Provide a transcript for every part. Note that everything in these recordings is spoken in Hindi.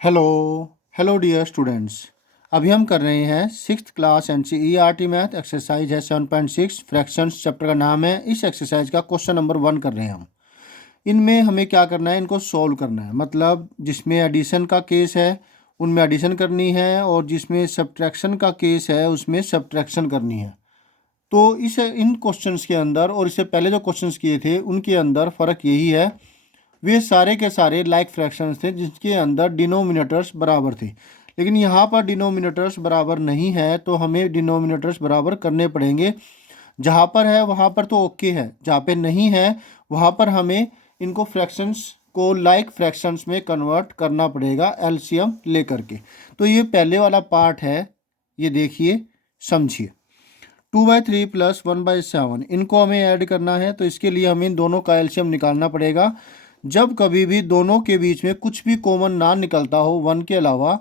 Hello hello dear students. अभी हम कर रहे हैं sixth class NCERT math. Exercise है 7.6, फ्रैक्शंस चैप्टर का नाम है। इस एक्सरसाइज का क्वेश्चन नंबर 1 कर रहे हैं हम। इनमें हमें क्या करना है, इनको सॉल्व करना है। मतलब जिसमें एडिशन का केस है उनमें एडिशन करनी है, और जिसमें सब्ट्रैक्शन का केस है उसमें सब्ट्रैक्शन करनी है। तो इस इन क्वेश्चंस के अंदर और इससे पहले जो क्वेश्चंस किए थे उनके अंदर फ़र्क यही है, वे सारे के सारे लाइक फ्रैक्शंस थे जिसके अंदर डिनोमिनेटर्स बराबर थे। लेकिन यहाँ पर डिनोमिनेटर्स बराबर नहीं है तो हमें डिनोमिनेटर्स बराबर करने पड़ेंगे। जहाँ पर है वहाँ पर तो ओके है, जहाँ पे नहीं है वहाँ पर हमें इनको फ्रैक्शंस को लाइक फ्रैक्शंस में कन्वर्ट करना पड़ेगा एलसीएम लेकर के। तो ये पहले वाला पार्ट है, ये देखिए समझिए। 2/3 + 1/7 इनको हमें ऐड करना है, तो इसके लिए हमें इन दोनों का एलसीएम निकालना पड़ेगा। जब कभी भी दोनों के बीच में कुछ भी कॉमन ना निकलता हो 1 के अलावा,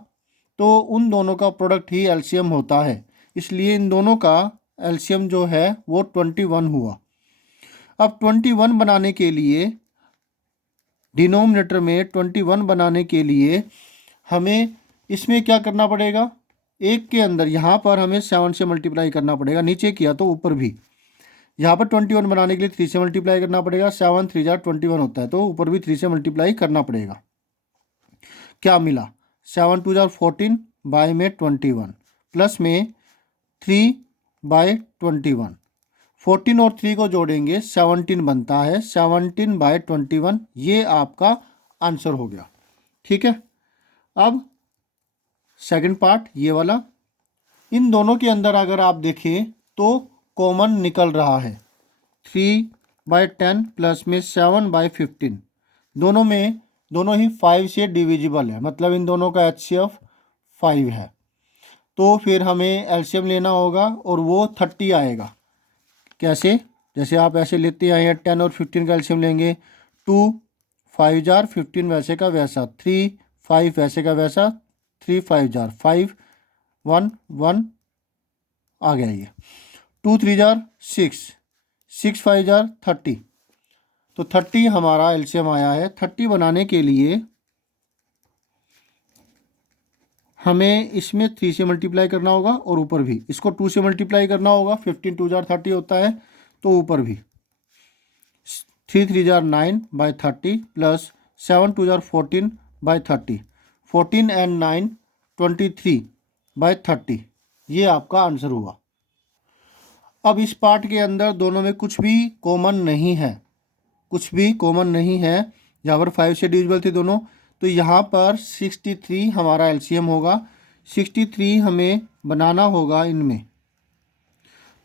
तो उन दोनों का प्रोडक्ट ही एलसीएम होता है। इसलिए इन दोनों का एलसीएम जो है वो 21 हुआ। अब 21 बनाने के लिए, डिनोमिनेटर में 21 बनाने के लिए हमें इसमें क्या करना पड़ेगा, एक के अंदर यहाँ पर हमें 7 से मल्टीप्लाई करना पड़ेगा, नीचे किया तो ऊपर भी। यहाँ पर 21 बनाने के लिए 3 से मल्टीप्लाई करना पड़ेगा, 7 3 21 होता है, तो ऊपर भी 3 से मल्टीप्लाई करना पड़ेगा। क्या मिला, 7 2 14 बाय में 21 प्लस में 3/21। 14 और 3 को जोड़ेंगे 17 बनता है, 17/21 ये आपका आंसर हो गया। ठीक है। अब सेकंड पार्ट ये वाला, इन दोनों के अंदर अगर आप देखें तो कॉमन निकल रहा है। 3/10 प्लस में 7/15, दोनों ही 5 से डिविजिबल है, मतलब इन दोनों का HCF 5 है। तो फिर हमें एलसीएम लेना होगा और वो 30 आएगा। कैसे, जैसे आप ऐसे लेते आए हैं 10 और 15 का एलसीएम लेंगे, 2 5 जार 15 वैसे का वैसा, 3 5 वैसे का वैसा, 3 5 जार 5 1 1 आ गया ये, 2 3 जार 6 6 5 जार 30। तो 30 हमारा एलसीएम आया है। 30 बनाने के लिए हमें इसमें 3 से मल्टीप्लाई करना होगा और ऊपर भी इसको 2 से मल्टीप्लाई करना होगा। 15 2 जार 30 होता है, तो ऊपर भी 3 3 जार 9/30 प्लस 7 2 जार 14/30, 14 एंड 9 23/30। ये आपका आंसर हुआ। अब इस पार्ट के अंदर दोनों में कुछ भी कॉमन नहीं है, कुछ भी कॉमन नहीं है। यहाँ पर 5 से डिविजिबल थे दोनों, तो यहाँ पर 63 हमारा एलसीएम होगा। 63 हमें बनाना होगा इनमें।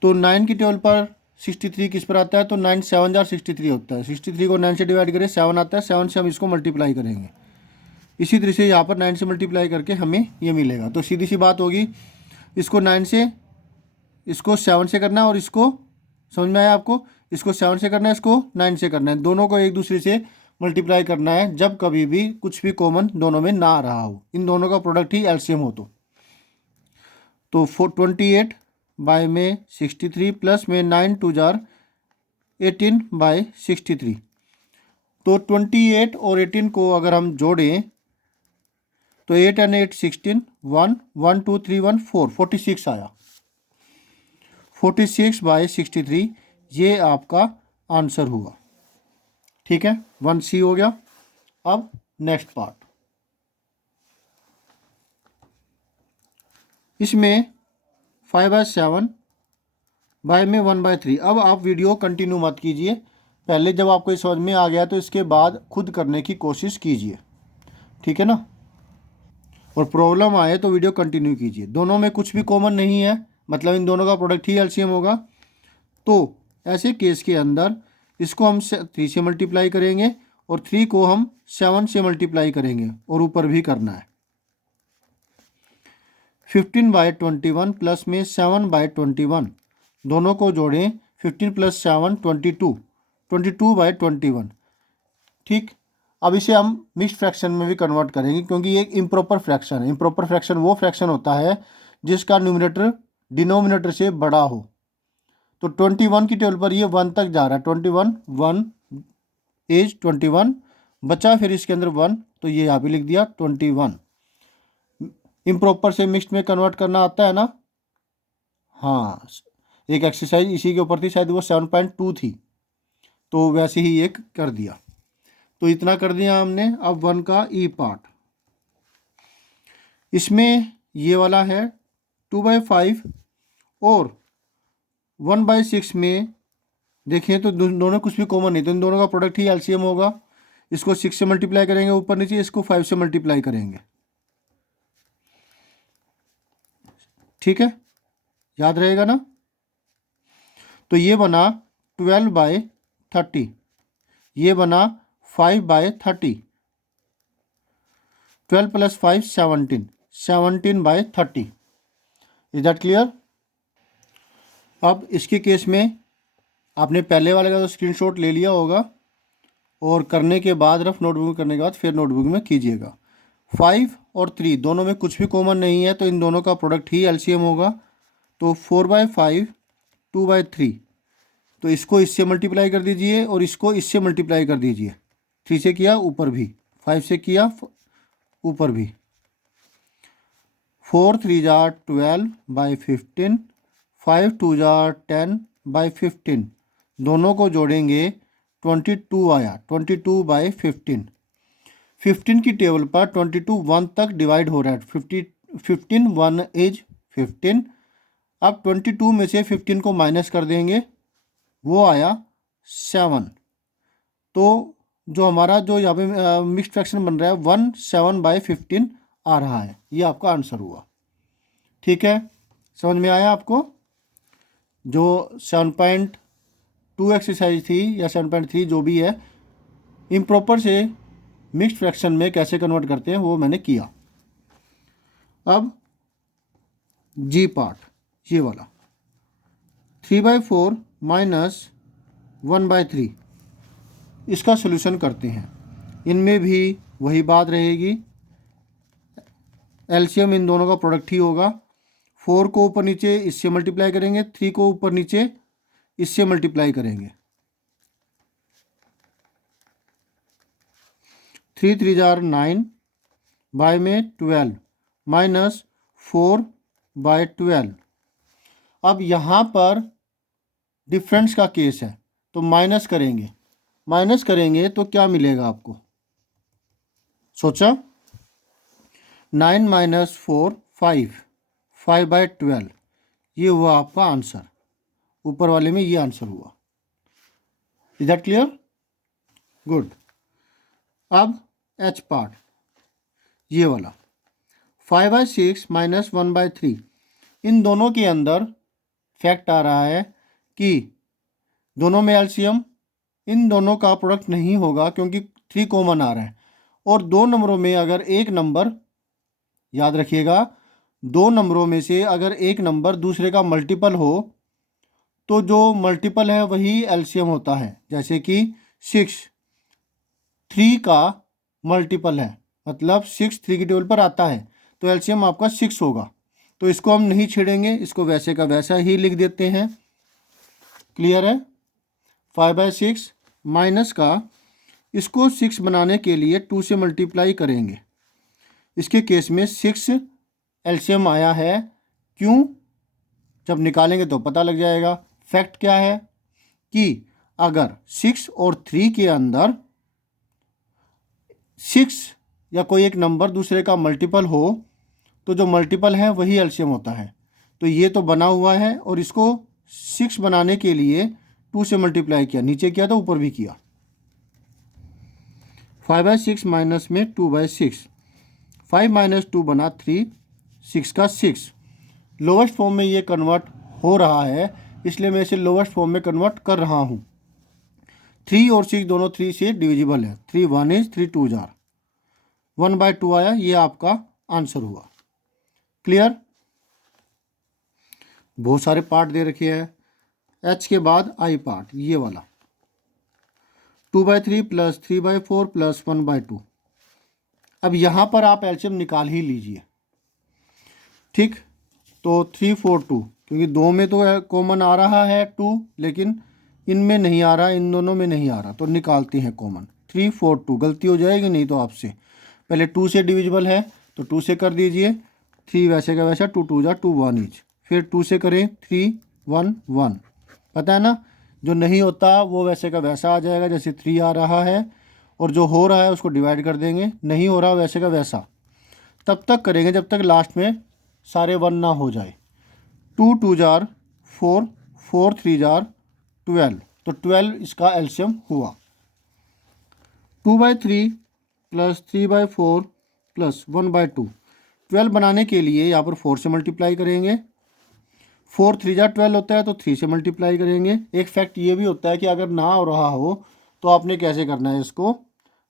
तो 9 की टेबल पर 63 किस पर आता है, तो 9 7 जार 63 होता है। 63 को 9 से डिवाइड करें 7 आता है, 7 से हम इसको मल्टीप्लाई करेंगे। इसी तरह से यहाँ पर 9 से मल्टीप्लाई करके हमें ये मिलेगा। तो सीधी सी बात होगी, इसको 9 से, इसको 7 से करना है, और इसको, समझ में आया आपको, इसको 7 से करना है, इसको 9 से करना है। दोनों को एक दूसरे से मल्टीप्लाई करना है जब कभी भी कुछ भी कॉमन दोनों में ना आ रहा हो, इन दोनों का प्रोडक्ट ही एलसीएम हो। तो 28 बाय में 63 प्लस में 9 2 जार 18/63। तो 28 और 18 को अगर हम जोड़ें तो 8 एंड 8 16, 1 1 2 3 1 4 46 आया। 46/63 ये आपका आंसर हुआ। ठीक है, 1C हो गया। अब नेक्स्ट पार्ट, इसमें 5/7 बाय में 1/3। अब आप वीडियो कंटिन्यू मत कीजिए, पहले जब आपको ये समझ में आ गया तो इसके बाद खुद करने की कोशिश कीजिए, ठीक है ना। और प्रॉब्लम आए तो वीडियो कंटिन्यू कीजिए। दोनों में कुछ भी कॉमन नहीं है, मतलब इन दोनों का प्रोडक्ट ही एलसीएम होगा। तो ऐसे केस के अंदर इसको हम 3 से मल्टीप्लाई करेंगे और 3 को हम 7 से मल्टीप्लाई करेंगे और ऊपर भी करना है। 15/21 प्लस में 7/21, दोनों को जोड़ें, 15 + 7 22, 22/21। ठीक। अब इसे हम मिक्स्ड फ्रैक्शन में भी कन्वर्ट करेंगे, क्योंकि ये एक इम्प्रॉपर फ्रैक्शन है। इम्प्रॉपर फ्रैक्शन वो फ्रैक्शन होता है जिसका न्यूमरेटर डिनोमिनेटर से बड़ा हो। तो 21 की टेबल पर ये 1 तक जा रहा है, 21 1 एज 21 बचा, फिर इसके अंदर 1, तो ये यहाँ पे लिख दिया 21। इम्प्रॉपर से मिक्स्ड में कन्वर्ट करना आता है ना। हाँ, एक एक्सरसाइज इसी के ऊपर थी, शायद वो 7.2 थी, तो वैसे ही एक कर दिया। तो इतना कर दिया हमने। अब 1 का ई पार्ट, इसमें ये वाला है 2/5 और 1/6 में देखें तो दोनों कुछ भी कॉमन नहीं, तो इन दोनों का प्रोडक्ट ही एलसीएम होगा। इसको 6 से मल्टीप्लाई करेंगे ऊपर नीचे, इसको 5 से मल्टीप्लाई करेंगे। ठीक है, याद रहेगा ना। तो ये बना 12/30, ये बना 5/30, 12 + 5 17, 17/30। Is that clear. अब इसके केस में आपने पहले वाले का तो स्क्रीनशॉट ले लिया होगा, और करने के बाद रफ नोटबुक में करने के बाद फिर नोटबुक में कीजिएगा। 5 और 3 दोनों में कुछ भी कॉमन नहीं है, तो इन दोनों का प्रोडक्ट ही एलसीएम होगा। तो 4/5 2/3, तो इसको इससे मल्टीप्लाई कर दीजिए और इसको इससे मल्टीप्लाई कर दीजिए। 3 से किया ऊपर भी, 5 से किया ऊपर भी। 4 3 जार 12/15, 5 2 जार 10/15, दोनों को जोड़ेंगे 22 आया, 22/15। 15 की टेबल पर 22 1 तक डिवाइड हो रहा है, 15 1 इज 15। अब 22 में से 15 को माइनस कर देंगे, वो आया 7। तो जो हमारा जो यहाँ पे मिक्स्ड फ्रैक्शन बन रहा है 1/7/15 आ रहा है। ये आपका आंसर हुआ। ठीक है, समझ में आया आपको। जो 7.2 एक्सरसाइज थी या 7.3 जो भी है, इम्प्रॉपर से मिक्स्ड फ्रैक्शन में कैसे कन्वर्ट करते हैं वो मैंने किया। अब जी पार्ट, ये वाला 3/4 - 1/3, इसका सोल्यूशन करते हैं। इनमें भी वही बात रहेगी, एलसीएम इन दोनों का प्रोडक्ट ही होगा। 4 को ऊपर नीचे इससे मल्टीप्लाई करेंगे, 3 को ऊपर नीचे इससे मल्टीप्लाई करेंगे। 3 3 जार 9, बाय में 12 माइनस 4/12। अब यहाँ पर डिफरेंस का केस है, तो माइनस करेंगे। माइनस करेंगे तो क्या मिलेगा आपको, सोचा। 9 - 4 5, 5/12, ये हुआ आपका आंसर। ऊपर वाले में ये आंसर हुआ। Is that clear. गुड। अब एच पार्ट, ये वाला 5/6 - 1/3, इन दोनों के अंदर फैक्ट आ रहा है कि दोनों में एलसीएम, इन दोनों का प्रोडक्ट नहीं होगा क्योंकि 3 कॉमन आ रहा है। और 2 नंबरों में अगर एक नंबर, याद रखिएगा, 2 नंबरों में से अगर एक नंबर दूसरे का मल्टीपल हो तो जो मल्टीपल है वही एलसीएम होता है। जैसे कि 6 3 का मल्टीपल है, मतलब 6 3 की टेबल पर आता है, तो एलसीएम आपका 6 होगा। तो इसको हम नहीं छेड़ेंगे, इसको वैसे का वैसा ही लिख देते हैं। क्लियर है। 5/6 माइनस का, इसको 6 बनाने के लिए 2 से मल्टीप्लाई करेंगे। इसके केस में 6 एलसीएम आया है। क्यों, जब निकालेंगे तो पता लग जाएगा। फैक्ट क्या है कि अगर 6 और 3 के अंदर 6 या कोई एक नंबर दूसरे का मल्टीपल हो तो जो मल्टीपल है वही एलसीएम होता है। तो ये तो बना हुआ है, और इसको 6 बनाने के लिए 2 से मल्टीप्लाई किया, नीचे किया तो ऊपर भी किया। 5/6 माइनस में 2/6, 5 - 2 बना 3, 6 का 6। लोवेस्ट फॉर्म में ये कन्वर्ट हो रहा है, इसलिए मैं इसे लोवेस्ट फॉर्म में कन्वर्ट कर रहा हूँ। 3 और 6 दोनों 3 से डिविजिबल है। 3 1 इज 3 2 जार 1/2 आया, ये आपका आंसर हुआ। क्लियर। बहुत सारे पार्ट दे रखे हैं। एच के बाद आई पार्ट, ये वाला 2/3 + 3/4 + 1/2। अब यहाँ पर आप एलसीएम निकाल ही लीजिए। ठीक, तो 3 4 2, क्योंकि 2 में तो कॉमन आ रहा है 2, लेकिन इनमें नहीं आ रहा, इन दोनों में नहीं आ रहा, तो निकालते हैं कॉमन। 3 4 2, गलती हो जाएगी नहीं तो आपसे। पहले 2 से डिविजिबल है तो 2 से कर दीजिए, 3 वैसे का वैसा, 2 2 जा 2 1 ईच। फिर 2 से करें 3 1 1, पता है ना, जो नहीं होता वो वैसे का वैसा आ जाएगा, जैसे 3 आ रहा है, और जो हो रहा है उसको डिवाइड कर देंगे, नहीं हो रहा वैसे का वैसा। तब तक करेंगे जब तक लास्ट में सारे 1 ना हो जाए। 2 2 जार 4, 4 3 जार 12, तो 12 इसका एलसीएम हुआ। 2/3 प्लस 3/4 प्लस 1/2। 12 बनाने के लिए यहाँ पर 4 से मल्टीप्लाई करेंगे, 4 3 जा 12 होता है तो 3 से मल्टीप्लाई करेंगे। एक फैक्ट ये भी होता है कि अगर ना हो रहा हो तो आपने कैसे करना है इसको,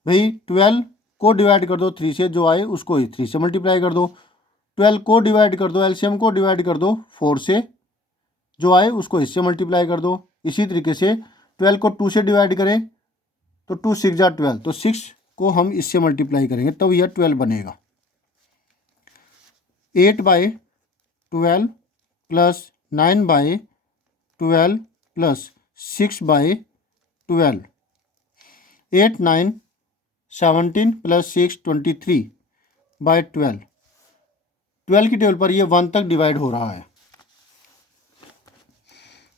भाई 12 को डिवाइड कर दो 3 से, जो आए उसको ही 3 से मल्टीप्लाई कर दो। 12 को डिवाइड कर दो, एलसीएम को डिवाइड कर दो 4 से, जो आए उसको इससे मल्टीप्लाई कर दो। इसी तरीके से 12 को 2 से डिवाइड करें तो 2 6 जा 12, तो 6 को हम इससे मल्टीप्लाई करेंगे तब यह 12 बनेगा। 8/12 प्लस 9/12 प्लस 6/12, 8 9 17 प्लस 6 23/12। 12 की टेबल पर ये 1 तक डिवाइड हो रहा है।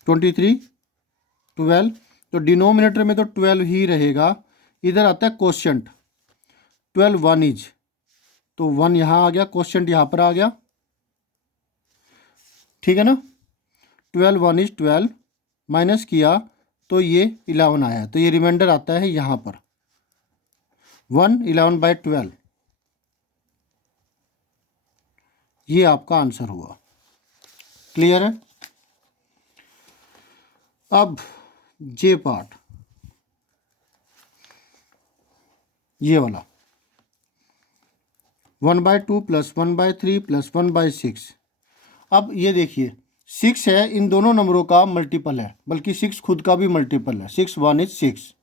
23 12, तो डिनोमिनेटर में तो 12 ही रहेगा। इधर आता है क्वोशिएंट, 12 1 इज, तो 1 यहाँ आ गया, क्वोशिएंट यहाँ पर आ गया, ठीक है ना। 12 1 इज 12, माइनस किया तो ये 11 आया, तो ये रिमाइंडर आता है यहाँ पर 1 11/12। ये आपका आंसर हुआ। क्लियर है। अब जे पार्ट, ये वाला 1/2 प्लस 1/3 प्लस 1/6। अब ये देखिए 6 है, इन दोनों नंबरों का मल्टीपल है, बल्कि 6 खुद का भी मल्टीपल है। 6 1 इज 6,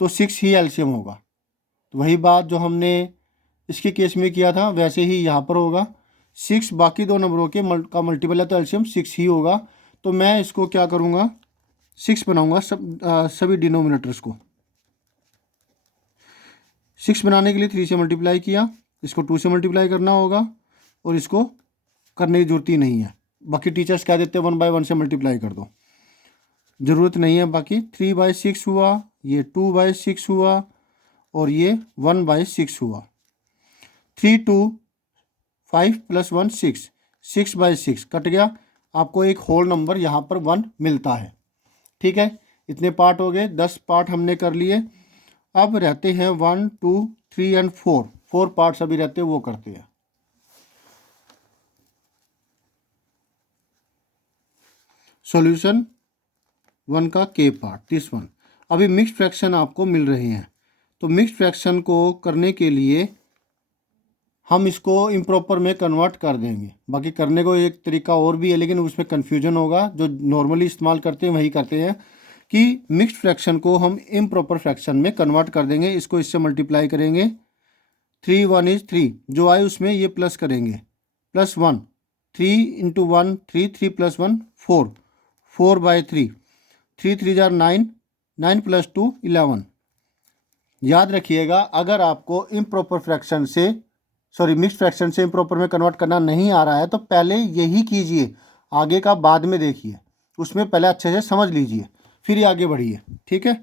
तो 6 ही एलसीएम होगा। तो वही बात जो हमने इसके केस में किया था वैसे ही यहाँ पर होगा। 6 बाकी दो नंबरों के का मल्टीपल है तो एलसीएम 6 ही होगा। तो मैं इसको क्या करूँगा, 6 बनाऊँगा सभी डिनोमिनेटर्स को। 6 बनाने के लिए 3 से मल्टीप्लाई किया, इसको 2 से मल्टीप्लाई करना होगा, और इसको करने की जरूरत ही नहीं है। बाकी टीचर्स कह देते हैं 1 बाय 1 से मल्टीप्लाई कर दो, ज़रूरत नहीं है। बाकी 3/6 हुआ, ये 2/6 हुआ, और ये 1/6 हुआ। 3 2 5 प्लस 1 6, 6/6 कट गया, आपको एक होल नंबर यहाँ पर 1 मिलता है। ठीक है, इतने पार्ट हो गए, 10 पार्ट हमने कर लिए। अब रहते हैं 1 2 3 एंड 4, 4 पार्ट्स अभी रहते हैं, वो करते हैं। सॉल्यूशन 1 का के पार्ट, दिस वन। अभी मिक्स्ड फ्रैक्शन आपको मिल रहे हैं, तो मिक्स्ड फ्रैक्शन को करने के लिए हम इसको इम्प्रॉपर में कन्वर्ट कर देंगे। बाकी करने को एक तरीका और भी है, लेकिन उसमें कन्फ्यूजन होगा। जो नॉर्मली इस्तेमाल करते हैं वही करते हैं कि मिक्स्ड फ्रैक्शन को हम इम्प्रॉपर फ्रैक्शन में कन्वर्ट कर देंगे। इसको इससे मल्टीप्लाई करेंगे, 3 1 इज 3, जो आए उसमें ये प्लस करेंगे, plus 1, 3 into 1 3, 3 plus 1 4, 4/3, 3 3 jar 9, 9 plus 2 11। याद रखिएगा, अगर आपको इम्प्रॉपर फ्रैक्शन से मिक्स्ड फ्रैक्शन से इम्प्रॉपर में कन्वर्ट करना नहीं आ रहा है तो पहले यही कीजिए, आगे का बाद में देखिए, उसमें पहले अच्छे से समझ लीजिए फिर ही आगे बढ़िए। ठीक है,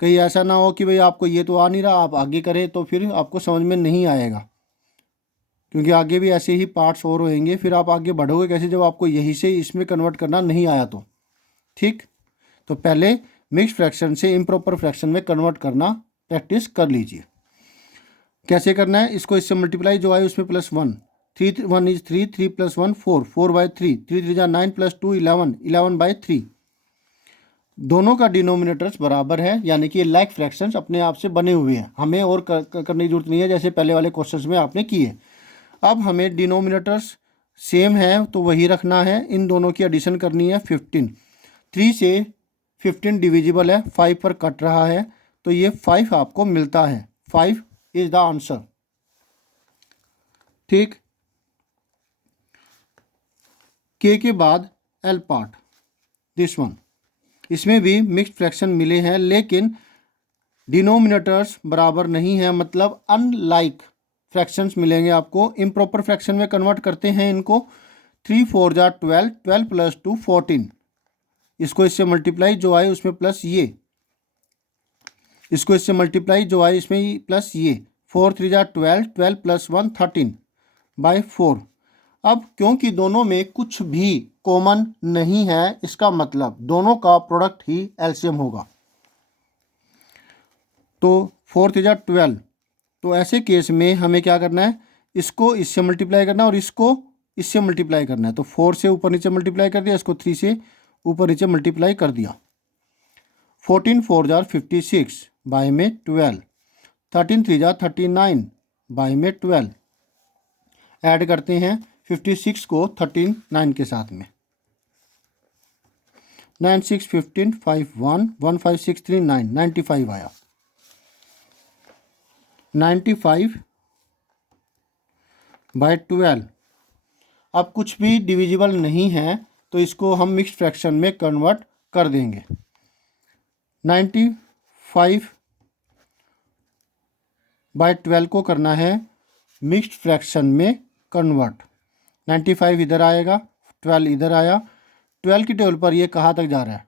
कहीं ऐसा ना हो कि भाई आपको ये तो आ नहीं रहा, आप आगे करें तो फिर आपको समझ में नहीं आएगा, क्योंकि आगे भी ऐसे ही पार्ट्स और होंगे, फिर आप आगे बढ़ोगे कैसे जब आपको यही से इसमें कन्वर्ट करना नहीं आया तो। ठीक, तो पहले मिक्स्ड फ्रैक्शन से इम्प्रॉपर फ्रैक्शन में कन्वर्ट करना प्रैक्टिस कर लीजिए। कैसे करना है, इसको इससे मल्टीप्लाई, जो आए उसमें प्लस 1, 3 1 इज 3, 3 प्लस 1 4, 4/3, 3 3 जा 9 प्लस 2 11, 11/3। दोनों का डिनोमिनेटर्स बराबर है, यानी कि लाइक फ्रैक्शंस अपने आप से बने हुए हैं, हमें और करने की जरूरत नहीं है जैसे पहले वाले क्वेश्चंस में आपने किए। अब हमें डिनोमिनेटर्स सेम है तो वही रखना है, इन दोनों की एडिशन करनी है 15। 3 से 15 डिविजिबल है, 5 पर कट रहा है, तो ये 5 आपको मिलता है। 5 इज द आंसर। ठीक, के बाद एल पार्ट, दिस वन। इसमें भी मिक्स्ड फ्रैक्शन मिले हैं, लेकिन डिनोमिनेटर्स बराबर नहीं है, मतलब अनलाइक फ्रैक्शंस मिलेंगे आपको। इम्प्रॉपर फ्रैक्शन में कन्वर्ट करते हैं इनको। 3 4 जा 12, 12 प्लस 2 14, इसको इससे मल्टीप्लाई जो आए उसमें प्लस ये, इसको इससे मल्टीप्लाई जो आए इसमें प्लस ये, 4 3 जा 12, 12 प्लस 1 13 बाई 4। अब क्योंकि दोनों में कुछ भी कॉमन नहीं है, इसका मतलब दोनों का प्रोडक्ट ही एलसीएम होगा। तो 4 3 जा 12, तो ऐसे केस में हमें क्या करना है, इसको इससे मल्टीप्लाई करना और इसको इससे मल्टीप्लाई करना है। तो 4 से ऊपर नीचे मल्टीप्लाई कर दिया, इसको 3 से ऊपर नीचे मल्टीप्लाई कर दिया। 14 4 जार 56 बाई में 12, 13 3 जार 39 बाई में 12। ऐड करते हैं 56 को 39 के साथ में। 9 6 15 5 1 1 5 6 3 9, 95 आया। 95 बाई 12। अब कुछ भी डिविजिबल नहीं है तो इसको हम मिक्स्ड फ्रैक्शन में कन्वर्ट कर देंगे। 95 बाई 12 को करना है मिक्स्ड फ्रैक्शन में कन्वर्ट। 95 इधर आएगा, 12 इधर आया। 12 की टेबल पर ये कहाँ तक जा रहा है,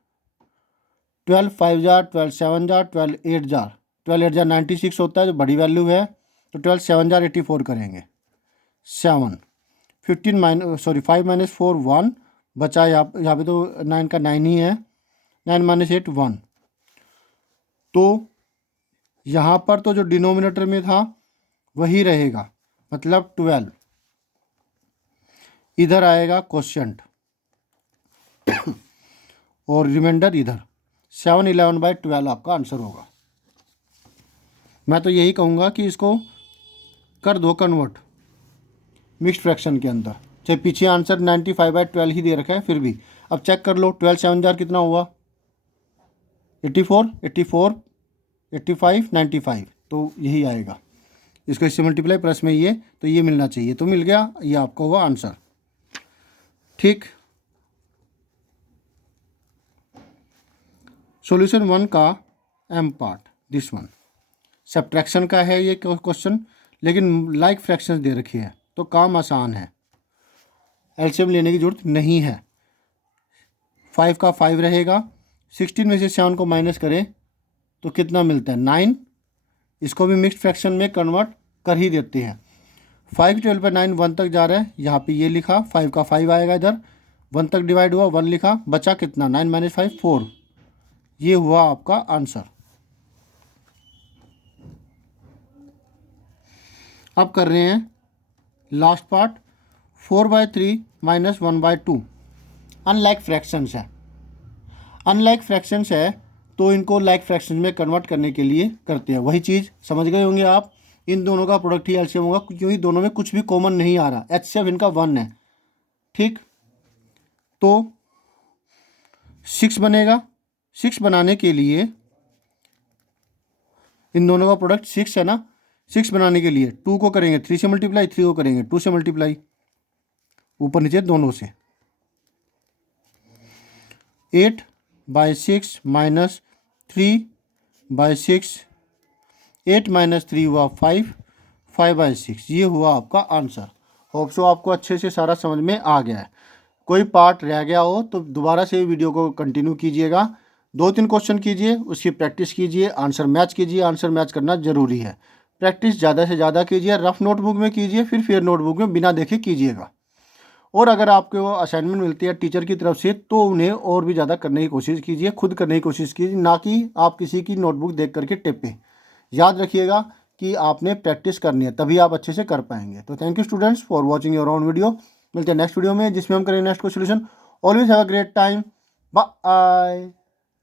12 5 जार, 12 7 जार, 12 8 जार, 12 8 जार 96 होता है जो बड़ी वैल्यू है। तो 12 7 जार 84 करेंगे, 7 5 माइनस 4 1 बचा। यहाँ पे तो 9 का 9 ही है, 9 माइनस 8 1। तो यहाँ पर तो जो डिनोमिनेटर में था वही रहेगा, मतलब 12 इधर आएगा क्वोशिएंट और रिमाइंडर इधर। 7 11 बाई 12 आपका आंसर होगा। मैं तो यही कहूँगा कि इसको कर दो कन्वर्ट मिक्स्ड फ्रैक्शन के अंदर, चाहे पीछे आंसर 95 बाई 12 ही दे रखा है फिर भी। अब चेक कर लो, 12 7 जार कितना हुआ, 84 84 85 95, तो यही आएगा। इसको इससे मल्टीप्लाई प्लस में ये, तो ये मिलना चाहिए, तो मिल गया, ये आपका हुआ आंसर। ठीक। सॉल्यूशन 1 का M part, this one subtraction का है ये क्वेश्चन, लेकिन लाइक फ्रैक्शंस दे रखी है तो काम आसान है, एलसीएम लेने की जरूरत नहीं है। 5 का 5 रहेगा, 16 में से 7 को माइनस करें तो कितना मिलता है, 9। इसको भी मिक्स्ड फ्रैक्शन में कन्वर्ट कर ही देते हैं। 5 की टेबल पर 9 1 तक जा रहा है, यहाँ पे ये लिखा, 5 का 5 आएगा इधर, 1 तक डिवाइड हुआ, 1 लिखा, बचा कितना, 9 माइनस 5 4। ये हुआ आपका आंसर। अब कर रहे हैं last part, 4 by 3 minus 1 by 2। Unlike fractions है, अनलाइक फ्रैक्शंस है तो इनको लाइक फ्रैक्शंस में कन्वर्ट करने के लिए करते हैं। वही चीज़ समझ गए होंगे आप, इन दोनों का प्रोडक्ट ही एलसीएम होगा क्योंकि दोनों में कुछ भी कॉमन नहीं आ रहा। एचसीएफ इनका 1 है। ठीक, तो 6 बनेगा। 6 बनाने के लिए इन दोनों का प्रोडक्ट 6 है ना, 6 बनाने के लिए 2 को करेंगे 3 से मल्टीप्लाई, 3 को करेंगे 2 से मल्टीप्लाई, ऊपर नीचे दोनों से। 8 बाई 6 माइनस 3 बाई 6, 8 माइनस 3 हुआ 5, 5 बाई 6, ये हुआ आपका आंसर। होप सो आपको अच्छे से सारा समझ में आ गया है। कोई पार्ट रह गया हो तो दोबारा से वीडियो को कंटिन्यू कीजिएगा, 2-3 क्वेश्चन कीजिए, उसकी प्रैक्टिस कीजिए, आंसर मैच कीजिए। आंसर मैच करना ज़रूरी है, प्रैक्टिस ज़्यादा से ज़्यादा कीजिए, रफ नोटबुक में कीजिए, फिर फेयर नोटबुक में बिना देखे कीजिएगा। और अगर आपको असाइनमेंट मिलती है टीचर की तरफ से तो उन्हें और भी ज़्यादा करने की कोशिश कीजिए, खुद करने की कोशिश कीजिए, ना कि आप किसी की नोटबुक देख करके टिपें। याद रखिएगा कि आपने प्रैक्टिस करनी है, तभी आप अच्छे से कर पाएंगे। तो thank you students for watching your own video. मिलते हैं नेक्स्ट वीडियो में जिसमें हम करेंगे नेक्स्ट को solution. Always have a great time, bye.